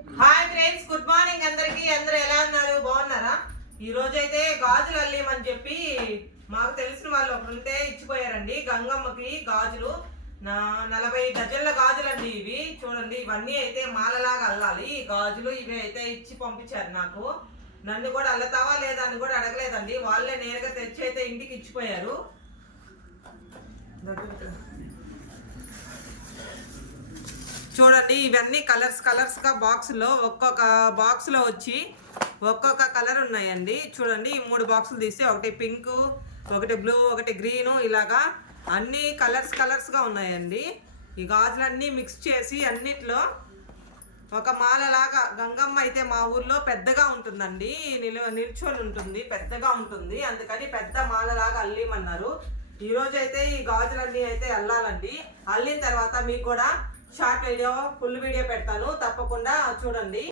Hi friends, good morning అందరికి. అందరూ ఎలా ఉన్నారు? బాగున్నారా? ఈ రోజు అయితే గాజులు అల్లేమని చెప్పి మాకు తెలిసిన వాళ్ళు ఒకరు ఉంటే ఇచ్చిపోయారండి. గంగమ్మకి గాజులు 40 డజన్ల గాజులు అండి. ఇవి చూడండి, ఇవన్నీ అయితే మాలలాగా అల్లాలి. ఈ గాజులు ఇవి అయితే ఇచ్చి పంపించారు నాకు. నన్ను కూడా అల్లతావా లేదా అని కూడా అడగలేదండి. వాళ్ళే నేరుగా తెచ్చి అయితే ఇంటికి ఇచ్చిపోయారు. చూడండి, ఇవన్నీ కలర్స్ గా బాక్సులో ఒక్కొక్క బాక్స్లో వచ్చి ఒక్కొక్క కలర్ ఉన్నాయండి. చూడండి, ఈ 3 బాక్సులు తీస్తే ఒకటి పింక్, ఒకటి బ్లూ, ఒకటి గ్రీను, ఇలాగా అన్ని కలర్స్ గా ఉన్నాయండి. ఈ గాజులన్నీ మిక్స్ చేసి అన్నిట్లో ఒక మాలలాగా, గంగమ్మ అయితే మా ఊర్లో పెద్దగా ఉంటుందండి, నిల్చొని ఉంటుంది, పెద్దగా ఉంటుంది. అందుకని పెద్ద మాలలాగా అల్లిమన్నారు. ఈరోజు అయితే ఈ గాజులన్నీ అయితే అల్లాలండి. అల్లిన తర్వాత మీకు కూడా షార్ట్ వీడియో, ఫుల్ వీడియో పెడతాను, తప్పకుండా చూడండి.